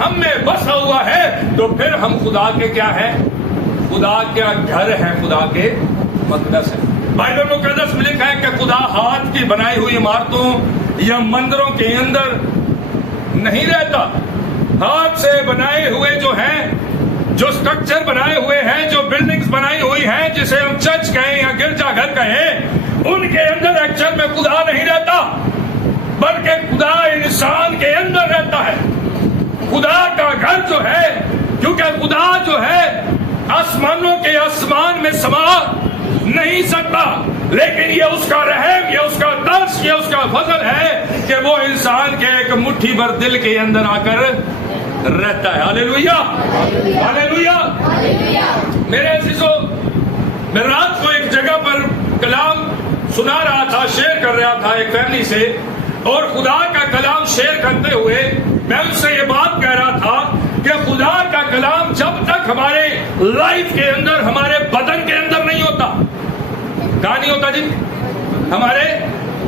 ہم میں بسا ہوا ہے تو پھر ہم خدا کے کیا ہے؟ خدا کا گھر ہے، خدا کے مقدس ہے۔ بائبل مقدس میں لکھا ہے کہ خدا ہاتھ کی بنائی ہوئی عمارتوں یا مندروں کے اندر نہیں رہتا۔ ہاتھ سے بنائے ہوئے جو ہیں، جو سٹرکچر بنائے ہوئے ہیں، جو بلڈنگز بنائی ہوئی ہیں، جسے ہم چرچ کہیں یا گرجا گھر کہیں، ان کے اندر ایکچوئل میں خدا نہیں رہتا، بلکہ خدا انسان کے اندر رہتا ہے۔ خدا کا گھر جو ہے، کیونکہ خدا جو ہے آسمانوں کے آسمان میں سما نہیں سکتا، لیکن یہ اس کا رحم، یہ اس کا ترس، یہ اس کا فضل ہے کہ وہ انسان کے ایک مٹھی بھر دل کے اندر آ کر رہتا ہے۔ ہاللیلویا، ہاللیلویا۔ میرے عزیزو، میں رات کو ایک جگہ پر کلام سنا رہا تھا، شیئر کر رہا تھا ایک فیملی سے، اور خدا کا کلام شیئر کرتے ہوئے میں اس سے یہ بات کہہ رہا تھا کہ خدا کا کلام جب تک ہمارے لائف کے اندر، ہمارے بدن کے اندر نہیں ہوتا، کہاں نہیں ہوتا جی؟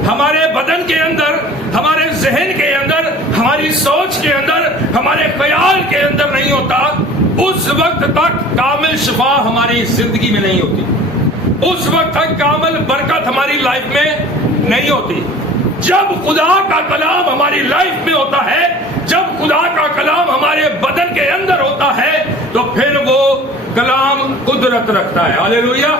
ہمارے بدن کے اندر، ہمارے ذہن کے اندر، ہماری سوچ کے اندر، ہمارے خیال کے اندر نہیں ہوتا، اس وقت تک کامل شفا ہماری زندگی میں نہیں ہوتی، اس وقت تک کامل برکت ہماری لائف میں نہیں ہوتی۔ جب خدا کا کلام ہماری لائف میں ہوتا ہے، جب خدا کا کلام ہمارے بدن کے اندر ہوتا ہے، تو پھر وہ کلام قدرت رکھتا ہے۔ ہاللیلویا،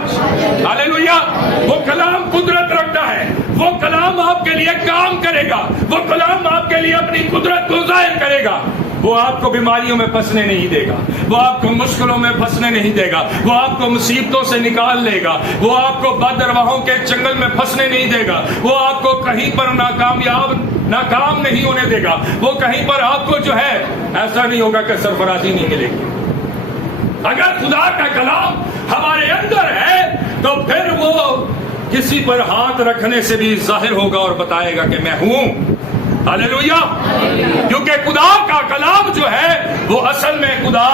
ہاللیلویا۔ وہ کلام قدرت رکھتا ہے، وہ کلام آپ کے لیے کام کرے گا، وہ کلام آپ کے لیے اپنی قدرت کو ظاہر کرے گا۔ وہ آپ کو بیماریوں میں پھنسنے نہیں دے گا، وہ آپ کو مشکلوں میں پھنسنے نہیں دے گا، وہ آپ کو مصیبتوں سے نکال لے گا، وہ آپ کو بدرواہوں کے چنگل میں پھنسنے نہیں دے گا، وہ آپ کو کہیں پر ناکام نہیں ہونے دے گا، وہ کہیں پر آپ کو جو ہے ایسا نہیں ہوگا کہ سرفرازی نہیں ملے گی۔ اگر خدا کا کلام ہمارے اندر ہے تو پھر وہ کسی پر ہاتھ رکھنے سے بھی ظاہر ہوگا اور بتائے گا کہ میں ہوں۔ ہاللیلویا۔ کیونکہ خدا کا کلام جو ہے وہ اصل میں خدا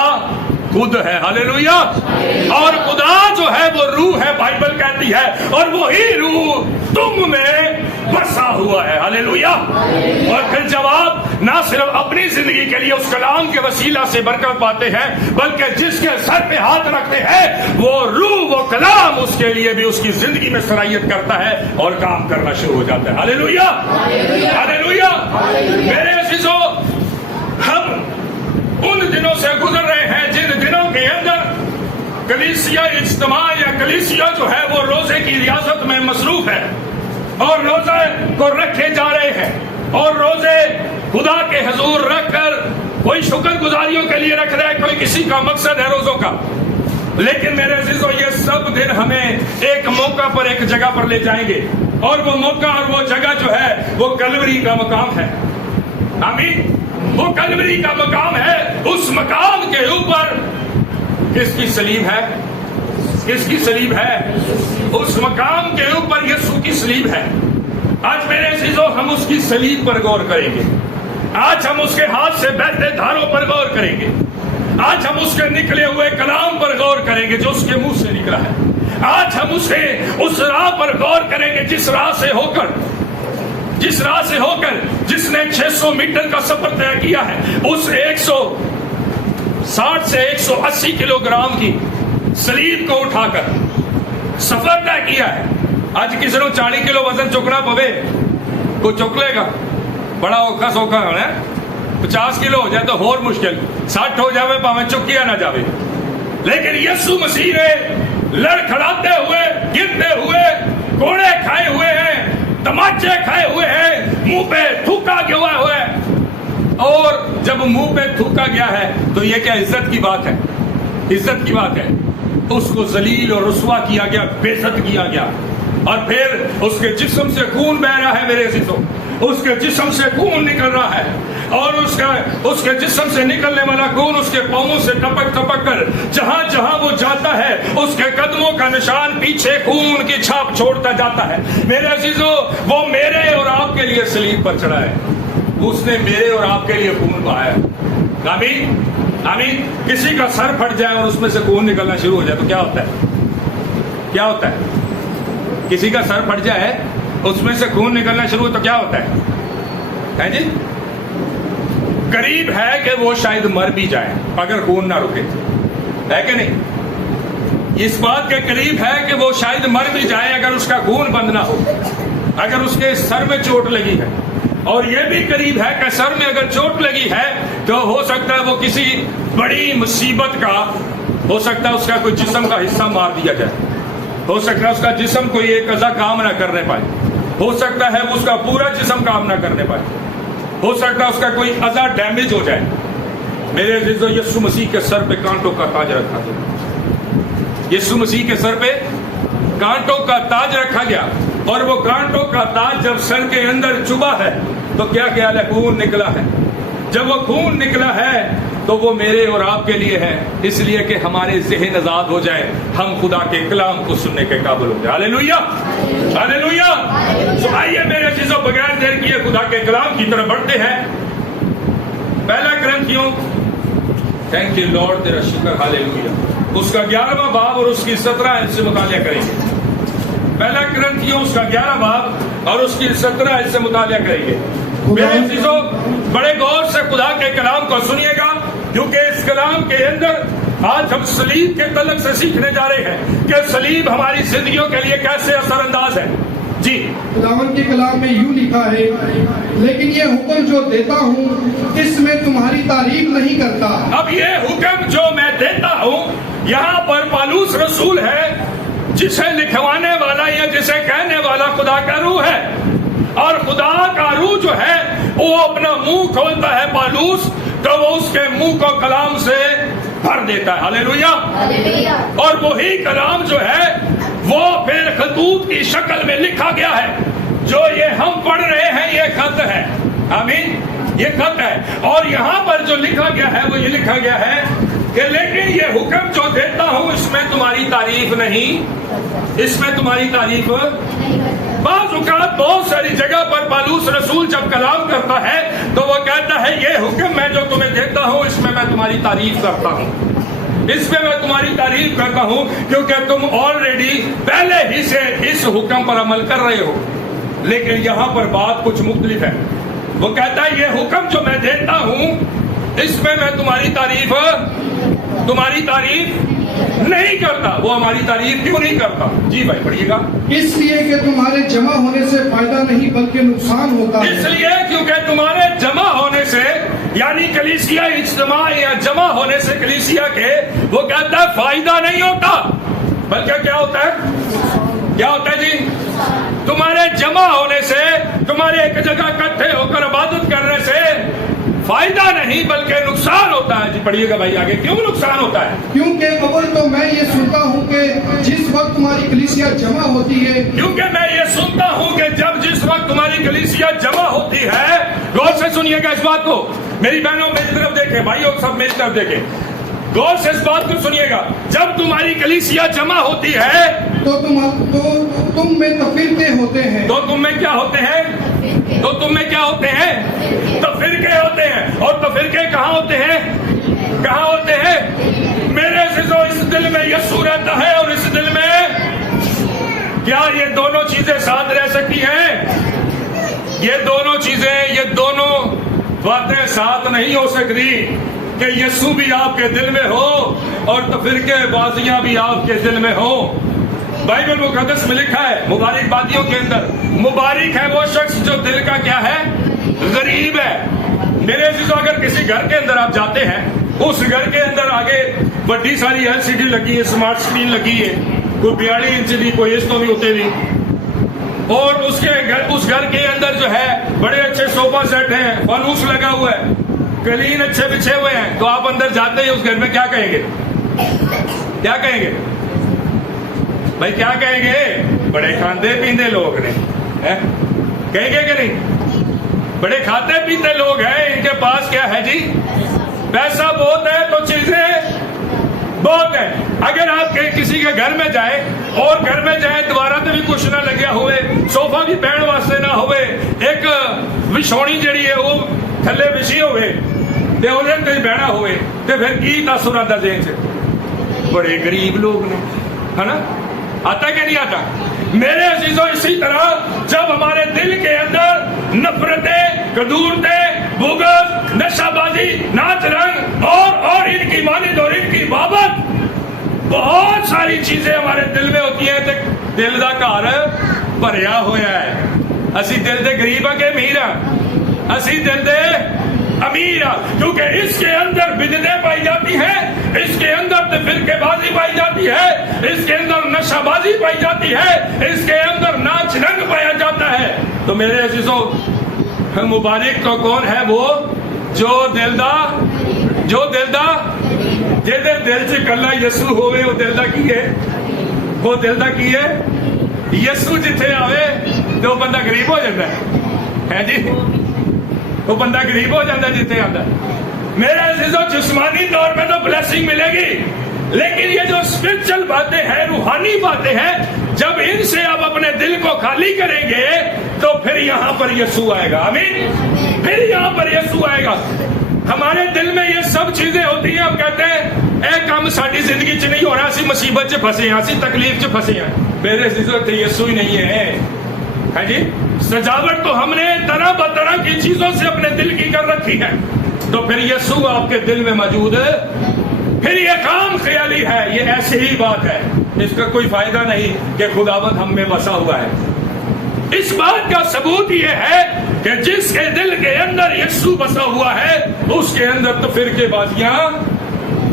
خود ہے۔ ہاللیلویا۔ اور خدا جو ہے وہ روح ہے، بائبل کہتی ہے، اور وہی روح تم میں بسا ہوا ہے۔ ہاللیلویا۔ اور پھر جب آپ نہ صرف اپنی زندگی کے لیے اس کلام کے وسیلہ سے برکت پاتے ہیں، بلکہ جس کے سر پہ ہاتھ رکھتے ہیں وہ روح، وہ کلام اس کے لیے بھی اس کی زندگی میں صلاحیت کرتا ہے اور کام کرنا شروع ہو جاتا ہے۔ ہاللیلویا، ہاللیلویا۔ میرے عزیزو، ہم ان دنوں سے گزر رہے ہیں جن دنوں کے اندر کلیسیا اجتماع یا کلیسیا جو ہے وہ روزے کی ریاست میں مصروف ہے، اور روزے کو رکھے جا رہے ہیں، اور روزے خدا کے حضور رکھ کر کوئی شکر گزاریوں کے لیے رکھ رہا ہے، کوئی کسی کا مقصد ہے روزوں کا۔ لیکن میرے عزیزو، یہ سب دن ہمیں ایک موقع پر، ایک جگہ پر لے جائیں گے، اور وہ موقع اور وہ جگہ جو ہے وہ کلوری کا مقام ہے۔ آمین۔ وہ کلوری کا مقام ہے۔ اس مقام کے اوپر کس کی صلیب ہے؟ کس کی صلیب ہے؟ اس مقام کے اوپر یسوع کی صلیب ہے۔ آج میرے عزیزو، ہم اس کی صلیب پر غور کریں گے، آج ہم اس کے ہاتھ سے بہتے دھاروں پر غور کریں گے، آج ہم اس کے نکلے ہوئے کلام پر غور کریں گے جو اس کے منہ سے نکلا ہے، آج ہم اس راہ پر غور کریں گے جس راہ سے ہو کر جس نے 600 میٹر کا سفر طے کیا ہے، اس 160 سے 180 کلو گرام کی صلیب کو اٹھا کر سفر طے کیا ہے۔ آج کسی نے 40 کلو وزن چکنا پوے، کوئی چک لے گا؟ بڑا اوکھا سوکھا ہے۔ 50 کلو ہو جائے تو اور مشکل، 60 ہو جائے پاویں چکیا نہ جاوے۔ لیکن یسوع مسیح نے لڑکھڑاتے ہوئے، گرتے ہوئے، کوڑے کھائے ہوئے ہیں، تماچے کھائے ہوئے ہیں، منہ پہ تھوکا گیا ہوا ہے، اور جب منہ پہ تھوکا گیا ہے تو یہ کیا عزت کی بات ہے؟ عزت کی بات ہے۔ اس کو ذلیل اور رسوا کیا گیا، بے عزت کیا گیا، اور پھر اس کے جسم سے خون بہ رہا ہے۔ میرے عزیزوں، اس کے جسم سے خون نکل رہا ہے، اور اس کے جسم سے نکلنے والا خون اس کے پاؤں سے ٹپک ٹپک کر جہاں جہاں وہ جاتا ہے اس کے قدموں کا نشان پیچھے خون کی چھاپ چھوڑتا جاتا ہے۔ میرے عزیزوں، وہ میرے اور آپ کے لیے صلیب پر چڑھا ہے، اس نے میرے اور آپ کے لیے خون بہایا۔ آمین، آمین۔ کسی کا سر پھٹ جائے اور اس میں سے خون نکلنا شروع ہو جائے تو کیا ہوتا ہے؟ کیا ہوتا ہے؟ کسی کا سر پھٹ جائے، اس میں سے خون نکلنا شروع ہو تو کیا ہوتا ہے جی؟ قریب ہے کہ وہ شاید مر بھی جائے اگر خون نہ رکے، ہے کہ نہیں؟ اس بات کے قریب ہے کہ وہ شاید مر بھی جائے اگر اس کا خون بند نہ ہو، اگر اس کے سر میں چوٹ لگی ہے، اور یہ بھی قریب ہے کہ سر میں اگر چوٹ لگی ہے تو ہو سکتا ہے وہ کسی بڑی مصیبت کا، ہو سکتا ہے اس کا کوئی جسم کا حصہ مار دیا جائے، ہو سکتا ہے اس کا جسم کوئی ایک اعضا کام نہ کرنے پائے، ہو سکتا ہے اس کا پورا جسم کام نہ کرنے پائے، ہو سکتا ہے اس کا کوئی اعضا ڈیمیج ہو جائے۔ میرے عزیزو، یسوع مسیح کے سر پہ کانٹوں کا تاج رکھا گیا، یسوع مسیح کے سر پہ کانٹوں کا تاج رکھا گیا، اور وہ کانٹوں کا تاج جب سر کے اندر چبھا ہے تو کیا خیال ہے؟ خون نکلا ہے۔ جب وہ خون نکلا ہے تو وہ میرے اور آپ کے لیے ہے، اس لیے کہ ہمارے ذہن آزاد ہو جائے، ہم خدا کے کلام کو سننے کے قابل ہو جائے۔ ہاللیلویہ، ہاللیلویہ۔ تو آئیے میرے عزیزو، بغیر دیر کیے خدا کے کلام کی طرف بڑھتے ہیں۔ پہلا کرنتھیوں، تھینک یو لارڈ، تیرا شکر، ہاللیلویہ، اس کا 11واں باب اور اس کی 17 آیت سے مطالعہ کریں گے۔ پہلا کرنتھیوں اس کا 11 باب اور اس کی 17 آیت سے مطالعہ کریں گے۔ میرے عزیزو، بڑے غور سے خدا کے کلام کو سنیے گا، کیونکہ اس کلام کے اندر آج ہم صلیب کے تعلق سے سیکھنے جا رہے ہیں کہ صلیب ہماری زندگیوں کے لیے کیسے اثر انداز ہے۔ جی، خداوند کے کلام میں یوں لکھا ہے، لیکن یہ حکم جو دیتا ہوں اس میں تمہاری تعریف نہیں کرتا۔ اب یہ حکم جو میں دیتا ہوں، یہاں پر پالوس رسول ہے، جسے لکھوانے والا یا جسے کہنے والا خدا کا روح ہے، اور خدا کا روح جو ہے وہ اپنا منہ کھولتا ہے پالوس، تو وہ اس کے منہ کو کلام سے بھر دیتا ہے۔ ہاللیلویہ۔ اور وہی کلام جو ہے وہ پھر خطوط کی شکل میں لکھا گیا ہے، جو یہ ہم پڑھ رہے ہیں، یہ خط ہے۔ آمین، یہ خط ہے، اور یہاں پر جو لکھا گیا ہے وہ یہ لکھا گیا ہے کہ لیکن یہ حکم جو دیتا ہوں اس میں تمہاری تعریف نہیں، اس میں تمہاری تعریف۔ بعض اوقات بہت ساری جگہ پر پالوس رسول جب کلام کرتا ہے تو وہ کہتا ہے یہ حکم میں جو تمہیں دیتا ہوں اس میں تمہاری تعریف کرتا ہوں، اس میں تمہاری تعریف کرتا ہوں، کیونکہ تم آلریڈی پہلے ہی سے اس حکم پر عمل کر رہے ہو۔ لیکن یہاں پر بات کچھ مختلف ہے، وہ کہتا ہے یہ حکم جو میں دیتا ہوں اس میں تمہاری تعریف نہیں کرتا۔ وہ ہماری تعریف کیوں نہیں کرتا؟ جی بھائی پڑھیے گا۔ اس لیے کہ تمہارے جمع ہونے سے فائدہ نہیں بلکہ نقصان ہوتا ہے۔ اس لیے کیونکہ تمہارے جمع ہونے سے، یعنی کلیسیا اجتماع یا جمع ہونے سے کلیسیا کے، وہ کہتا ہے فائدہ نہیں ہوتا بلکہ کیا ہوتا ہے؟ کیا ہوتا ہے جی؟ تمہارے جمع ہونے سے، تمہارے ایک جگہ اکٹھے ہو کر عبادت کرنے سے فائدہ نہیں بلکہ نقصان ہوتا ہے۔ جی پڑھیے گا بھائی آگے، کیوں نقصان ہوتا ہے؟ کیونکہ اول تو میں یہ سنتا ہوں کہ جس وقت تمہاری کلیسیا جمع ہوتی ہے، کیونکہ میں یہ سنتا ہوں کہ جس وقت تمہاری کلیسیا جمع ہوتی ہے، غور سے سنیے گا اس بات کو، میری بہنوں میری طرف دیکھیں، بھائیوں سب میری طرف دیکھیں، غور سے اس بات کو سنیے گا، جب تمہاری کلیسیا جمع ہوتی ہے تو تم میں تفرقے ہوتے ہیں۔ تو تم میں کیا ہوتے ہیں؟ تو تم میں کیا ہوتے ہیں؟ تفرقے ہوتے ہیں۔ اور تفرقے کہاں ہوتے ہیں؟ کہاں ہوتے ہیں؟ میرے عزیزو، اس دل میں یسوع رہتا ہے اور اس دل میں کیا یہ دونوں چیزیں ساتھ رہ سکتی ہیں؟ یہ دونوں چیزیں، یہ دونوں باتیں ساتھ نہیں ہو سکتی کہ یسوع بھی آپ کے دل میں ہو اور تفرقے بازیاں بھی آپ کے دل میں ہو۔ بائبل مقدس میں لکھا ہے، مبارک بادیوں کے اندر، مبارک ہے وہ شخص جو دل کا کیا ہے؟ غریب ہے۔ میرے عزیزو، اگر کسی گھر کے اندر آپ جاتے ہیں، اس گھر کے اندر آگے بڑی ساری LCD لگی ہے، سمارٹ سکرین لگی ہے، کوئی 42 انچ دی، کوئی اس تو بھی ہوتے بھی، اور اس گھر کے اندر جو ہے بڑے اچھے صوفہ سیٹ ہیں، فانوس لگا ہوا ہے، قالین اچھے بچھے ہوئے ہیں، تو آپ اندر جاتے ہی اس گھر میں کیا کہیں گے؟ کیا کہیں گے بھائی؟ کیا کہیں گے؟ بڑے کھاندے پیندے لوگ نے، کہیں گے کہ نہیں؟ بڑے کھاتے پیتے لوگ ہیں، ان کے پاس کیا ہے جی؟ پیسہ بہت ہے تو چیزیں بہت ہیں۔ اگر آپ کسی کے گھر میں جائیں اور گھر میں جائیں دوبارہ تو بھی کچھ نہ لگیا ہوئے، صوفہ بھی پہن واسطے نہ ہوئے، ایک وچھونی جڑی ہے وہ تھلے بچھی ہوئے تے انہیں کہیں بہنا ہوئے، تے پھر کی تاثر آتا ذہن سے؟ بڑے غریب لوگ نے، ہے نا؟ آتا کہ نہیں آتا؟ میرے عزیزو، اسی طرح جب ہمارے دل کے اندر نفرتیں، کدورتیں، بغض، نشہ بازی بازی، ناچ رنگ اور ان کی مانند اور ان کی بابت بہت ساری چیزیں ہمارے دل میں ہوتی ہیں. دل دا گھر بھریا ہوا ہے. اسی دل دے غریب ہاں کہ امیر ہاں؟ اسی دل دے امیر ہاں، کیونکہ اس کے اندر بدعتیں پائی جاتی ہیں، اس کے اندر فرقے بازی پائی جاتی ہے، اس کے اندر نشہ بازی پائی جاتی ہے، اس کے اندر ناچ رنگ پایا جاتا ہے. تو میرے عزیزوں، مبارک تو کون ہے وہ جو دل دا جہدے دل چ کلا یسو ہوئے. وہ دل دا کی ہے؟ وہ دل دا کی ہے؟ یسو جتھے آوے تو وہ بندہ غریب ہو جاتا ہے جی. وہ بندہ غریب ہو جاتا ہے جتھے آتا ہے. میرے عزیزوں، جسمانی طور پہ تو بلیسنگ ملے گی، لیکن یہ جو اسپرچل باتیں ہیں، روحانی باتیں ہیں، جب ان سے آپ اپنے دل کو خالی کریں گے تو پھر یہاں پر یسوع آئے گا. آمین. پھر یہاں پر یسوع آئے گا. ہمارے دل میں یہ سب چیزیں ہوتی ہیں. ہم کہتے ہیں اے کام ساری زندگی چ نہیں ہو رہا، اسی مصیبت چ پھنسے ہیں، اسی تکلیف چ پھنسے ہیں. میرے عزیزوں، یسوع ہی نہیں ہے. ہاں جی، سجاوٹ تو ہم نے طرح بطرح کی چیزوں سے اپنے دل کی کر رکھی ہے. تو پھر یسوع آپ کے دل میں موجود ہے. پھر یہ کام خیالی ہے، یہ ایسی ہی بات ہے. اس کا کوئی فائدہ نہیں کہ خداوند ہم میں بسا ہوا ہے. اس بات کا ثبوت یہ ہے کہ جس کے دل کے اندر یسوع بسا ہوا ہے، اس کے اندر تو فرقے بازیاں،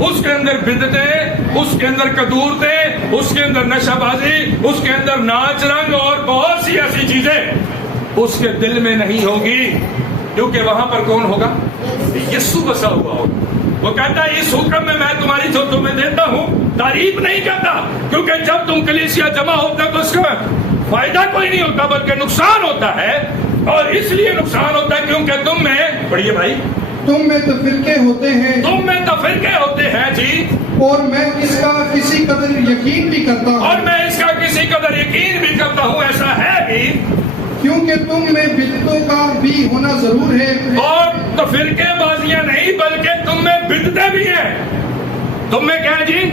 اس کے اندر بدعتیں، اس کے اندر کدورتیں، اس کے اندر نشہ بازی، اس کے اندر ناچ رنگ اور بہت سی ایسی چیزیں اس کے دل میں نہیں ہوگی، کیونکہ وہاں پر کون ہوگا؟ یسوع بسا ہوا ہوگا. وہ کہتا ہے اس حکم میں تمہاری جو تمہیں دیتا ہوں، تعریف نہیں کرتا، کیونکہ جب تم کلیسیا جمع ہوتا تو اس کا فائدہ کوئی نہیں ہوتا بلکہ نقصان ہوتا ہے. اور اس لیے نقصان ہوتا ہے کیونکہ تم میں، پڑھیے بھائی، تم میں تفرقے ہوتے ہیں. تم میں تفرقے ہوتے ہیں جی. اور میں اس کا کسی قدر یقین بھی کرتا ہوں. اور میں اس کا کسی قدر یقین بھی کرتا ہوں. ایسا ہے بھی، کیونکہ تم میں بدعتوں کا بھی ہونا ضرور ہے. اور تفرقے بازیاں نہیں بلکہ تم میں بدعتیں بھی ہیں. تم میں کیا جی؟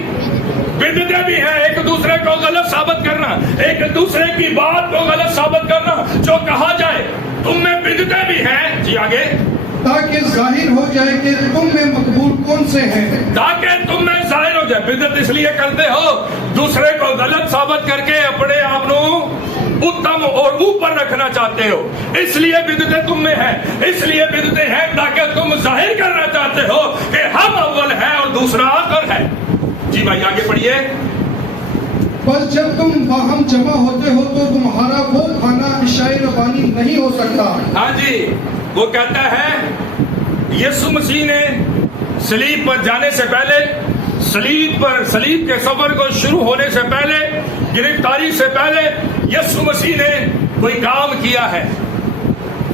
بدعتیں بھی ہیں. ایک دوسرے کو غلط ثابت کرنا، ایک دوسرے کی بات کو غلط ثابت کرنا جو کہا جائے. تم میں بدعتیں بھی ہیں جی. آگے، تاکہ ظاہر ہو جائے کہ تم میں مقبول کون سے ہیں. تاکہ تم میں ظاہر ہو جائے. بدعت اس لیے کرتے ہو دوسرے کو غلط ثابت کر کے اپنے آپ کو اتم اور اوپر رکھنا چاہتے ہو. اس لیے بدعتیں تم میں ہیں. اس لیے بدعتیں ہیں تاکہ تم ظاہر کرنا چاہتے ہو کہ ہم اول ہیں اور دوسرا آخر ہے. جی بھائی آگے پڑھیے. بس جب تم باہم جمع ہوتے ہو تو تمہارا وہ کھانا عشاء ربانی نہیں ہو سکتا. ہاں جی، وہ کہتا ہے یسوع مسیح نے صلیب پر جانے سے پہلے، صلیب کے سفر کو شروع ہونے سے پہلے، گرفتاری سے پہلے یسوع مسیح نے کوئی کام کیا ہے.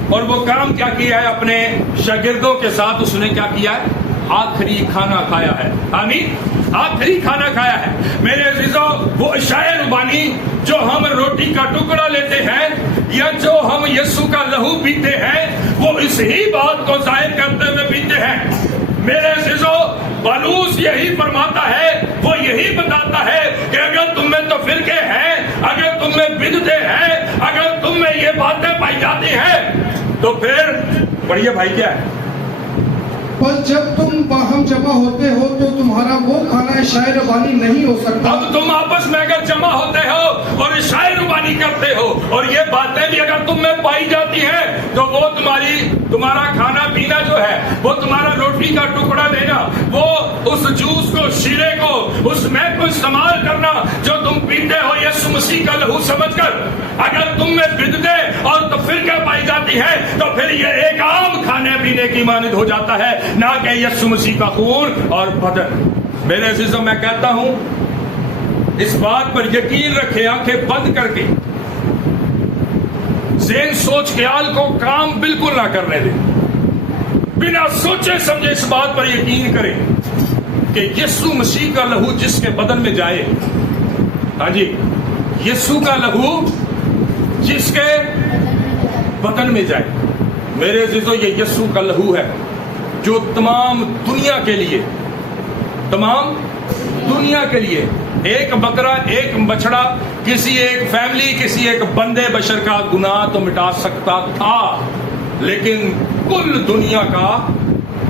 اور وہ کام کیا کیا ہے؟ اپنے شاگردوں کے ساتھ اس نے کیا کیا ہے؟ آخری کھانا کھایا ہے. آمین. آخری کھانا کھایا ہے. میرے عزیزوں، وہ عشاء ربانی جو ہم روٹی کا ٹکڑا لیتے ہیں یا جو ہم یسوع کا لہو پیتے ہیں، وہ اس ہی بات کو ظاہر کرتے ہوئے پیتے ہیں. میرے عزیزوں، پالوس یہی فرماتا ہے، وہ یہی بتاتا ہے کہ اگر تم میں تو فرقے ہیں، اگر تم میں بدعتیں ہیں، اگر تم میں یہ باتیں پائی جاتی ہیں تو پھر پڑھیے بھائی کیا ہے؟ بس جب تم باہم جمع ہوتے ہو تو تمہارا وہ کھانا عشاء ربانی نہیں ہو سکتا. اب تم آپس میں اگر جمع ہوتے ہو اور عشاء ربانی کرتے ہو اور یہ باتیں بھی اگر تم میں پائی جاتی ہیں تو وہ تمہارا کھانا پینا جو ہے، وہ تمہارا روٹی کا ٹکڑا لینا، وہ اس جوس کو، شیرے کو، اس میں کو استعمال کرنا جو تم پیتے ہو یسوع مسیح کا لہو سمجھ کر، اگر تم میں بدعتیں اور تفرقے پائی جاتی ہے تو پھر یہ ایک عام کھانے پینے کی مانند ہو جاتا ہے، نہ کہ یسوع مسیح کا خون اور بدن. میرے عزیزوں، میں کہتا ہوں اس بات پر یقین رکھیں، آنکھیں بند کر کے، ذہن سوچ خیال کو کام بالکل نہ کرنے دیں. بنا سوچے سمجھے اس بات پر یقین کریں کہ یسوع مسیح کا لہو جس کے بدن میں جائے، ہاں جی، یسوع کا لہو جس کے بدن میں جائے. میرے عزیزوں، یہ یسوع کا لہو ہے جو تمام دنیا کے لیے، تمام دنیا کے لیے، ایک بکرا، ایک بچڑا، کسی ایک فیملی، کسی ایک بندے بشر کا گناہ تو مٹا سکتا تھا، لیکن کل دنیا کا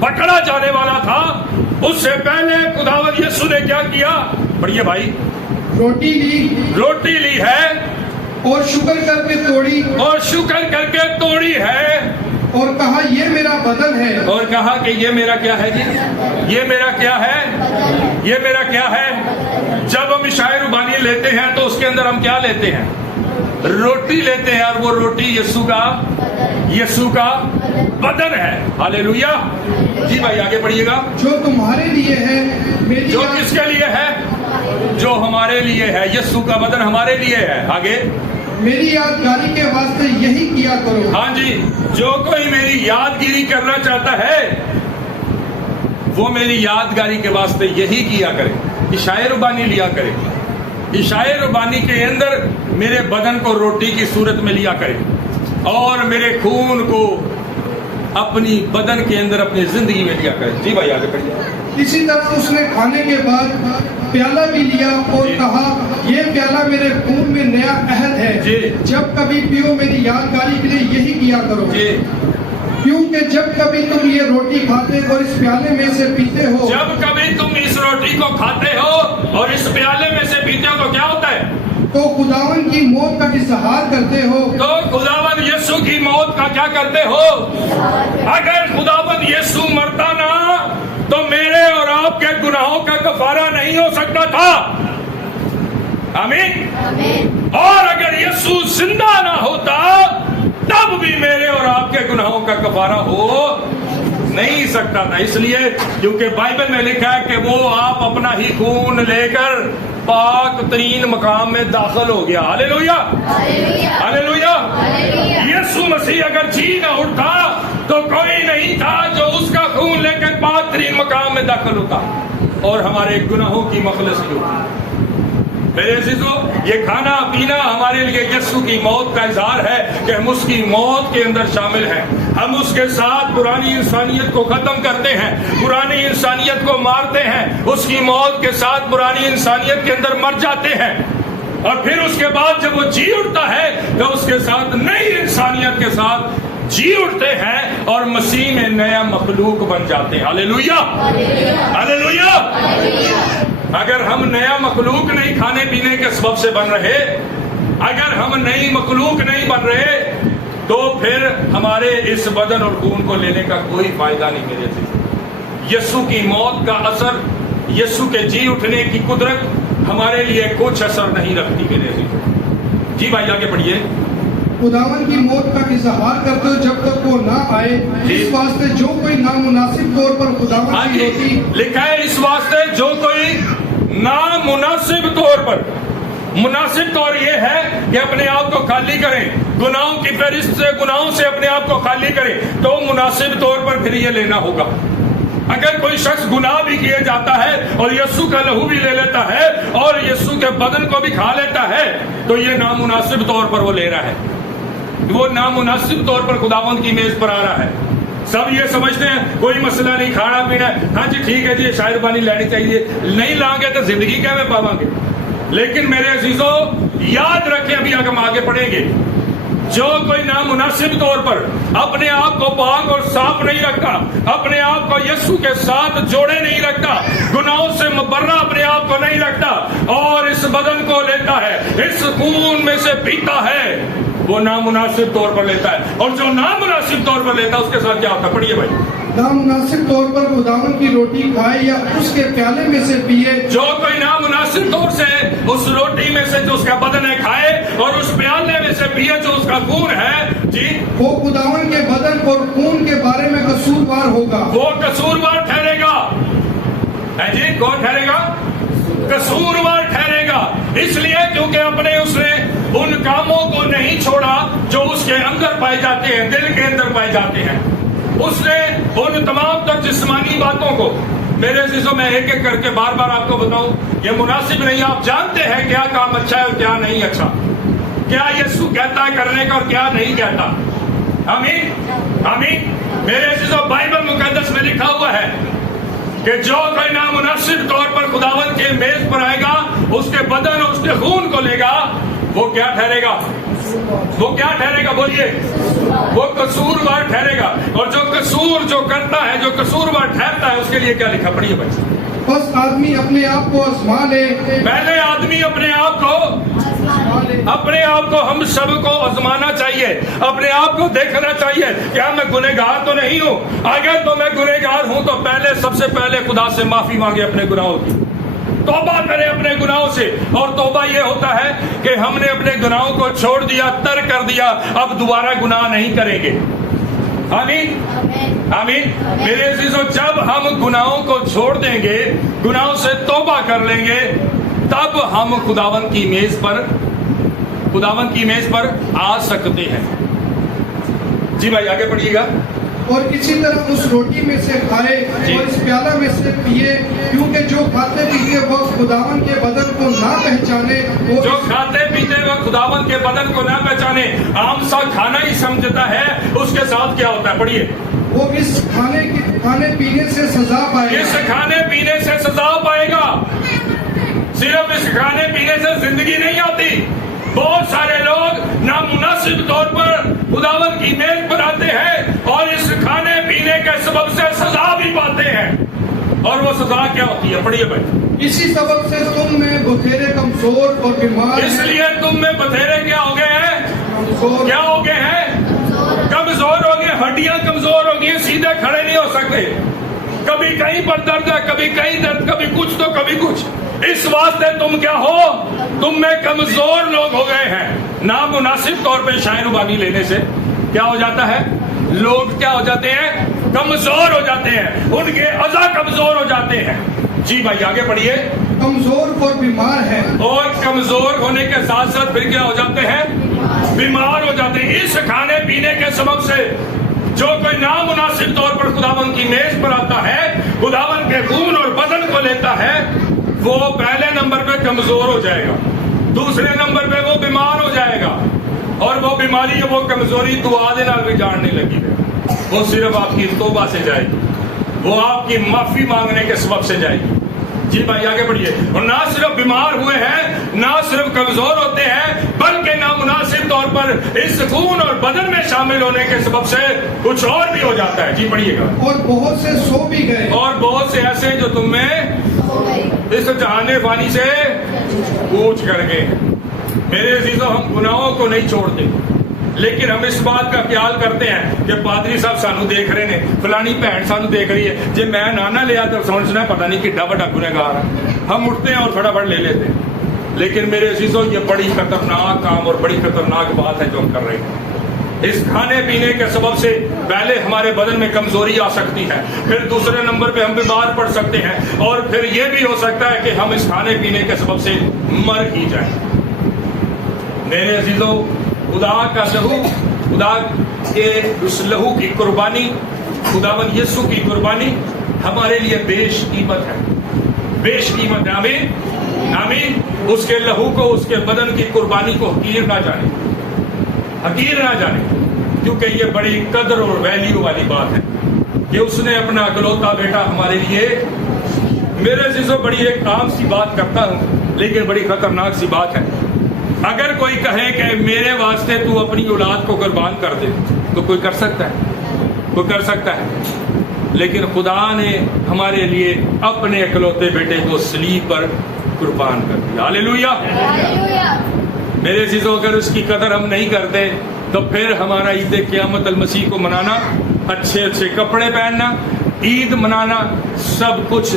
پکڑا جانے والا تھا، اس سے پہلے خداوند یسوع نے کیا کیا؟ پڑھیے بھائی. روٹی لی ہے اور شکر کر کے توڑی ہے اور کہا یہ میرا بدن ہے. اور کہا کہ یہ میرا کیا ہے جی؟ یہ میرا کیا ہے؟ یہ میرا کیا ہے؟ جب ہم عشاء ربانی لیتے ہیں تو اس کے اندر ہم کیا لیتے ہیں؟ روٹی لیتے ہیں، اور وہ روٹی یسوع کا بدن ہے. ہاللیلویا. جی بھائی آگے پڑھیے گا. جو تمہارے لیے ہے. جو کس کے لیے ہے؟ جو ہمارے لیے ہے. یسوع کا بدن ہمارے لیے ہے. آگے. میری یادگاری کے واسطے یہی کیا کرو. ہاں جی، جو کوئی میری یادگیری کرنا چاہتا ہے وہ میری یادگاری کے واسطے یہی کیا کرے. عشاء ربانی لیا کرے. عشاء ربانی کے اندر میرے بدن کو روٹی کی صورت میں لیا کرے اور میرے خون کو اپنی بدن کے اندر اپنی زندگی میں لیا کرے. جی بھائی آگے پڑھیے. اسی طرح اس نے کھانے کے بعد پیالہ بھی لیا اور کہا یہ پیالہ میرے خون میں نیا عہد ہے. جب کبھی پیو میری یادگاری کے لیے یہی کیا کرو. کیونکہ جب کبھی تم یہ روٹی کھاتے اور اس پیالے میں سے پیتے ہو. جب کبھی تم اس روٹی کو کھاتے ہو اور اس پیالے میں سے پیتے ہو تو کیا ہوتا ہے؟ تو خداوند کی موت کا اظہار کرتے ہو. تو خداوند یسوع کی موت کا کیا کرتے ہو؟ اگر خداوند یسوع مرتا نہ تو میرے اور آپ کے گناہوں کا کفارہ نہیں ہو سکتا تھا. آمین. اور اگر یسوع زندہ نہ ہوتا تب بھی میرے اور آپ کے گناہوں کا کفارہ ہو نہیں سکتا تھا. اس لیے کیونکہ بائبل میں لکھا ہے کہ وہ آپ اپنا ہی خون لے کر پاک ترین مقام میں داخل ہو گیا. ہاللیلویا. ہاللیلویا. یسوع مسیح اگر جی نہ اٹھتا تو کوئی نہیں تھا جو اس کا خون لے کر پاک ترین مقام میں داخل ہوتا اور ہمارے گناہوں کی مخلص کی ہوتی. میرے عزیزو، یہ کھانا پینا ہمارے لیے یسوع کی موت کا اظہار ہے کہ ہم اس کی موت کے اندر شامل ہیں. ہم اس کے ساتھ پرانی انسانیت کو ختم کرتے ہیں، پرانی انسانیت کو مارتے ہیں، اس کی موت کے ساتھ پرانی انسانیت کے اندر مر جاتے ہیں، اور پھر اس کے بعد جب وہ جی اٹھتا ہے تو اس کے ساتھ نئی انسانیت کے ساتھ جی اٹھتے ہیں اور مسیح میں نیا مخلوق بن جاتے ہیں. ہاللیلویا. ہاللیلویا. اگر ہم نیا مخلوق نہیں کھانے پینے کے سبب سے بن رہے، اگر ہم نئی مخلوق نہیں بن رہے تو پھر ہمارے اس بدن اور خون کو لینے کا کوئی فائدہ نہیں. میرے عزیز، یسوع کی موت کا اثر، یسوع کے جی اٹھنے کی قدرت ہمارے لیے کچھ اثر نہیں رکھتی. میرے عزیز جی بھائی آگے پڑھیے. خداوند کی موت کا اظہار کرتے ہو جب تک وہ نہ آئے. اس واسطے جو کوئی نامناسب طور پر خداوند کی روٹی. لکھا ہے اس واسطے جو کوئی نامناسب طور پر. مناسب طور یہ ہے کہ اپنے آپ کو خالی کریں، گناہوں کی فہرست سے، گناہوں سے اپنے آپ کو خالی کریں، تو مناسب طور پر پھر یہ لینا ہوگا. اگر کوئی شخص گناہ بھی کیے جاتا ہے اور یسوع کا لہو بھی لے لیتا ہے اور یسوع کے بدن کو بھی کھا لیتا ہے تو یہ نامناسب طور پر وہ لے رہا ہے، وہ نامناسب طور پر خداوند کی میز پر آ رہا ہے. سب یہ سمجھتے ہیں کوئی مسئلہ نہیں، کھانا پینا ہے، ہاں جی ٹھیک ہے جی شاید پانی لینی چاہیے، نہیں لائیں گے تو زندگی کیا میں پاواں گے. لیکن میرے عزیزو یاد رکھیں، ابھی ہم آگے پڑھیں گے، جو کوئی نامناسب طور پر اپنے آپ کو پاک اور صاف نہیں رکھتا، اپنے آپ کو یسوع کے ساتھ جوڑے نہیں رکھتا، گناہوں سے مبرہ اپنے آپ کو نہیں رکھتا اور اس بدن کو لیتا ہے، اس خون میں سے پیتا ہے، وہ نامناسب طور پر لیتا ہے. اور جو نامناسب طور پر لیتا ہے اس کے ساتھ کیا ہوتا ہے؟ پڑھیے بھائی. نامناسب طور پر خداوند کی روٹی کھائے یا اس کے پیالے میں سے پیے. جو کوئی نامناسب طور سے اس روٹی میں سے جو اس کا بدن ہے کھائے اور اس پیالے میں سے پیے جو اس کا خون ہے، جی وہ خداوند کے بدن اور خون کے بارے میں قصوروار ہوگا. وہ قصوروار ٹھہرے گا. جی کون ٹھہرے گا؟ قصوروار ٹھہرے گا. اس لیے کیونکہ اپنے اس نے ان کاموں کو نہیں چھوڑا جو اس کے اندر پائے جاتے ہیں، دل کے اندر پائے جاتے ہیں. اس نے ان تمام تر جسمانی باتوں کو، میرے عزیزوں میں ایک ایک کر کے بار بار آپ کو بتاؤں، یہ مناسب نہیں. آپ جانتے ہیں کیا کام اچھا ہے اور کیا نہیں اچھا، کیا یسوع کہتا ہے کرنے کا اور کیا نہیں کہتا. آمین آمین. میرے عزیزوں بائبل مقدس میں لکھا ہوا ہے کہ جو کوئی نامناسب طور پر خداوند کے میز پر آئے گا، اس کے بدن اور اس کے خون کو لے گا، وہ کیا ٹھہرے گا؟ وہ کیا ٹھہرے گا؟ بولیے، وہ قصوروار ٹھہرے گا. اور جو قصور جو کرتا ہے، جو قصوروار ٹھہرتا ہے، اس کے لیے کیا لکھا؟ پڑھیے بچے. بس آدمی اپنے آپ کو آزما لے. پہلے آدمی اپنے آپ کو ہم سب کو آزمانا چاہیے، اپنے آپ کو دیکھنا چاہیے. کیا میں گنہگار تو نہیں ہوں؟ اگر تو میں گنہگار ہوں تو پہلے سب سے پہلے خدا سے معافی مانگے اپنے گناہوں کی، توبہ کرے اپنے گناہوں سے. اور توبہ یہ ہوتا ہے کہ ہم نے اپنے گناہوں کو چھوڑ دیا، ترک کر دیا، اب دوبارہ گناہ نہیں کریں گے. آمین آمین. میرے عزیزو، جب ہم گناہوں کو چھوڑ دیں گے، گناہوں سے توبہ کر لیں گے، تب ہم خداوند کی میز پر آ سکتے ہیں. جی بھائی آگے پڑھیے گا. اور اسی طرح اس روٹی میں سے کھائے اور اس پیالہ میں سے پیے، کیونکہ جو کھاتے پیتے وقت خداوند کے بدن کو نہ پہچانے، جو کھاتے پیتے وقت خداوند کے بدن کو نہ پہچانے، عام سا کھانا ہی سمجھتا ہے. اس کے ساتھ کیا ہوتا ہے؟ پڑھیے. وہ اس کھانے پینے سے سزا پائے گا. اس کھانے پینے سے سزا پائے گا. صرف اس کھانے پینے سے زندگی نہیں آتی. بہت سارے لوگ نامناسب طور پر خداوند کی میز پر آتے ہیں اور اس کھانے پینے کے سبب سے سزا بھی پاتے ہیں. اور وہ سزا کیا ہوتی ہے؟ پڑھیے بھائی. اسی سبب سے تم میں بتھیرے کمزور اور بیمار، اس لیے تم میں بتھیرے کیا ہو گئے ہیں؟ کیا ہو گئے ہیں؟ کمزور ہو گئے. ہڈیاں کمزور ہو گئی، سیدھے کھڑے نہیں ہو سکتے. کبھی کہیں پر درد ہے، کبھی کہیں درد، کبھی کچھ تو کبھی کچھ. اس واسطے تم کیا ہو؟ تم میں کمزور لوگ ہو گئے ہیں. نامناسب طور پہ شاعر بانی لینے سے کیا ہو جاتا ہے؟ لوگ کیا ہو جاتے ہیں؟ کمزور ہو جاتے ہیں. ان کے اعضاء کمزور ہو جاتے ہیں. جی بھائی آگے پڑھیے. کمزور اور بیمار ہے. اور کمزور ہونے کے ساتھ ساتھ پھر کیا ہو جاتے ہیں؟ بیمار ہو جاتے ہیں. اس کھانے پینے کے سبب سے جو کوئی نامناسب طور پر خداوند کی میز پر آتا ہے، خداوند کے خون اور بدن کو لیتا ہے، وہ پہلے نمبر پہ کمزور ہو جائے گا، دوسرے نمبر پہ وہ بیمار ہو جائے گا. اور وہ بیماری، وہ کمزوری دعا دے نال بھی جان نہیں لگی ہے. وہ صرف آپ کی توبہ سے جائے گی، وہ آپ کی معافی مانگنے کے سبب سے جائے گی. جی بھائی آگے بڑھیے. اور نہ صرف بیمار ہوئے ہیں، نہ صرف کمزور ہوتے ہیں، بلکہ نامناسب طور پر اس خون اور بدن میں شامل ہونے کے سبب سے کچھ اور بھی ہو جاتا ہے. جی پڑھیے گا. اور بہت سے سو بھی گئے. اور بہت سے ایسے جو تم میں اس جہان فانی سے کوچ کر گئے. میرے عزیزو، ہم گناہوں کو نہیں چھوڑتے، لیکن ہم اس بات کا خیال کرتے ہیں کہ پادری صاحب سانو دیکھ رہے ہیں، فلانی بہن سانو دیکھ رہی ہے، جی میں نانا لیا تو سمجھنا پتہ نہیں کڈا بڑا گنہگار ہے. ہم اٹھتے ہیں اور فٹافٹ لے لیتے ہیں. لیکن میرے عزیزو، یہ بڑی خطرناک کام اور بڑی خطرناک بات ہے جو ہم کر رہے ہیں. اس کھانے پینے کے سبب سے پہلے ہمارے بدن میں کمزوری آ سکتی ہے، پھر دوسرے نمبر پہ ہم بیمار پڑ سکتے ہیں، اور پھر یہ بھی ہو سکتا ہے کہ ہم اس کھانے پینے کے سبب سے مر ہی جائیں. میرے عزیزو، خدا کا لہو، خدا کے اس لہو کی قربانی، خداوند یسوع کی قربانی ہمارے لیے بیش قیمت ہے، بیش قیمت ہے. آمین آمین. اس کے لہو کو، اس کے بدن کی قربانی کو حقیر نہ جانے، حقیر نہ جانے، کیونکہ یہ بڑی قدر اور ویلیو والی بات ہے کہ اس نے اپنا اکلوتا بیٹا ہمارے لیے. میرے عزیزو، بڑی ایک عام سی بات کرتا ہوں لیکن بڑی خطرناک سی بات ہے. اگر کوئی کہے کہ میرے واسطے تو اپنی اولاد کو قربان کر دے، تو کوئی کر سکتا ہے؟ کوئی کر سکتا ہے. لیکن خدا نے ہمارے لیے اپنے اکلوتے بیٹے کو صلیب پر قربان کر دیا. ہاللیلویا. میرے عزیزو، اگر اس کی قدر ہم نہیں کرتے تو پھر ہمارا عید قیامت المسیح کو منانا، اچھے اچھے کپڑے پہننا، عید منانا، سب کچھ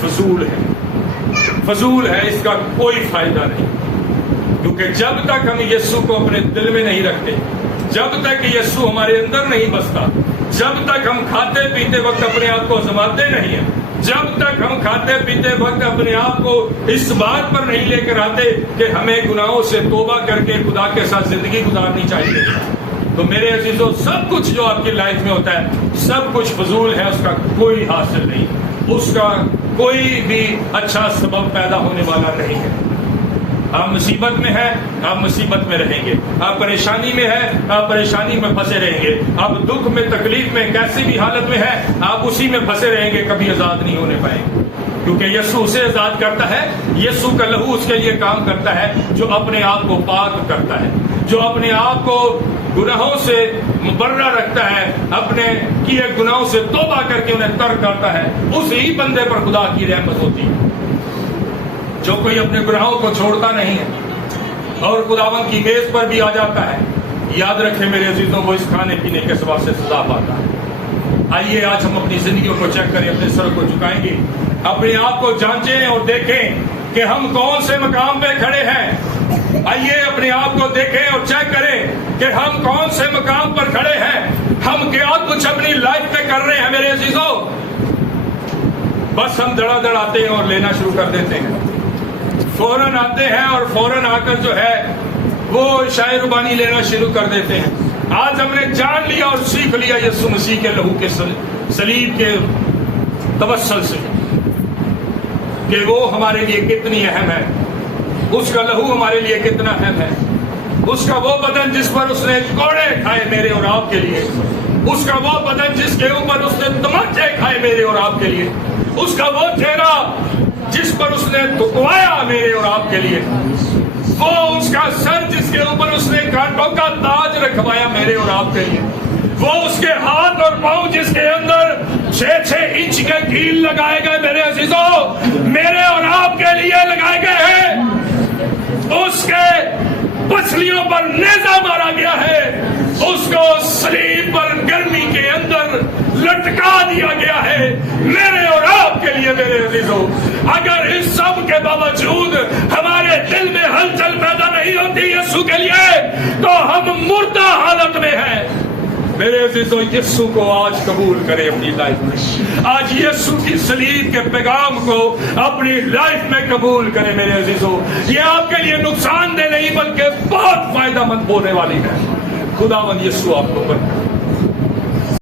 فضول ہے، فضول ہے. اس کا کوئی فائدہ نہیں. کیونکہ جب تک ہم یسوع کو اپنے دل میں نہیں رکھتے، جب تک یسوع ہمارے اندر نہیں بستا، جب تک ہم کھاتے پیتے وقت اپنے آپ کو آزماتے نہیں ہیں، جب تک ہم کھاتے پیتے وقت اپنے آپ کو اس بات پر نہیں لے کر آتے کہ ہمیں گناہوں سے توبہ کر کے خدا کے ساتھ زندگی گزارنی چاہیے، تو میرے عزیزو، سب کچھ جو آپ کی لائف میں ہوتا ہے سب کچھ فضول ہے. اس کا کوئی حاصل نہیں، اس کا کوئی بھی اچھا سبب پیدا ہونے والا نہیں ہے. آپ مصیبت میں ہیں، آپ مصیبت میں رہیں گے. آپ پریشانی میں ہیں، آپ پریشانی میں پھنسے رہیں گے. آپ دکھ میں، تکلیف میں، کیسی بھی حالت میں ہیں، آپ اسی میں پھنسے رہیں گے، کبھی آزاد نہیں ہونے پائیں گے. کیونکہ یسوع اسے آزاد کرتا ہے. یسوع کا لہو اس کے لیے کام کرتا ہے جو اپنے آپ کو پاک کرتا ہے، جو اپنے آپ کو گناہوں سے مبرہ رکھتا ہے، اپنے کیے گناہوں سے توبہ کر کے انہیں ترک کرتا ہے، اس ہی بندے پر خدا کی رحمت ہوتی ہے۔ جو کوئی اپنے گناہوں کو چھوڑتا نہیں ہے اور خداوند کی میز پر بھی آ جاتا ہے، یاد رکھیں میرے عزیزوں، وہ اس کھانے پینے کے سبب سے سزا پاتا ہے۔ آئیے آج ہم اپنی زندگیوں کو چیک کریں، اپنے سر کو جھکائیں گے، اپنے آپ کو جانچیں اور دیکھیں کہ ہم کون سے مقام پہ کھڑے ہیں۔ آئیے اپنے آپ کو دیکھیں اور چیک کریں کہ ہم کون سے مقام پر کھڑے ہیں، ہم کیا کچھ اپنی لائف میں کر رہے ہیں میرے عزیزوں۔ بس ہم دڑا دڑ آتے ہیں اور لینا شروع کر دیتے ہیں، فوراً آتے ہیں اور فوراً آ کر جو ہے وہ شاعر ربانی لینا شروع کر دیتے ہیں۔ آج ہم نے جان لیا اور سیکھ لیا یسوع مسیح کے لہو کے صلیب کے توسل سے کہ وہ ہمارے لیے کتنی اہم ہے، اس کا لہو ہمارے لیے کتنا اہم ہے، اس کا وہ بدن جس پر اس نے کوڑے کھائے میرے اور آپ کے لیے، اس کا وہ بدن جس کے اوپر اس نے تمچے کھائے میرے اور آپ کے لیے، اس کا وہ چہرہ جس پر اس نے دکھوایا میرے اور آپ کے لیے، وہ اس کا سر جس کے اوپر اس نے کانٹوں کا تاج رکھوایا میرے اور آپ کے لیے، وہ اس کے ہاتھ اور پاؤں جس کے اندر 6 انچ کے کیل لگائے گئے میرے عزیزوں، میرے اور آپ کے لیے لگائے گئے ہیں، اس کے پسلیوں پر نیزہ مارا گیا ہے، اس کو صلیب پر گرمی کے اندر لٹکا دیا گیا ہے میرے اور آپ کے لیے میرے عزیزوں۔ اگر اس سب کے باوجود ہمارے دل میں ہلچل پیدا نہیں ہوتی یسوع کے لیے تو ہم مردہ حالت میں ہیں میرے عزیزوں۔ یسوع کو آج قبول کریں اپنی لائف میں، آج یسوع کی صلیب کے پیغام کو اپنی لائف میں قبول کریں میرے عزیزوں۔ یہ آپ کے لیے نقصان دہ نہیں بلکہ بہت فائدہ مند ہونے والی ہے۔ خداوند یسوع آپ کو برکت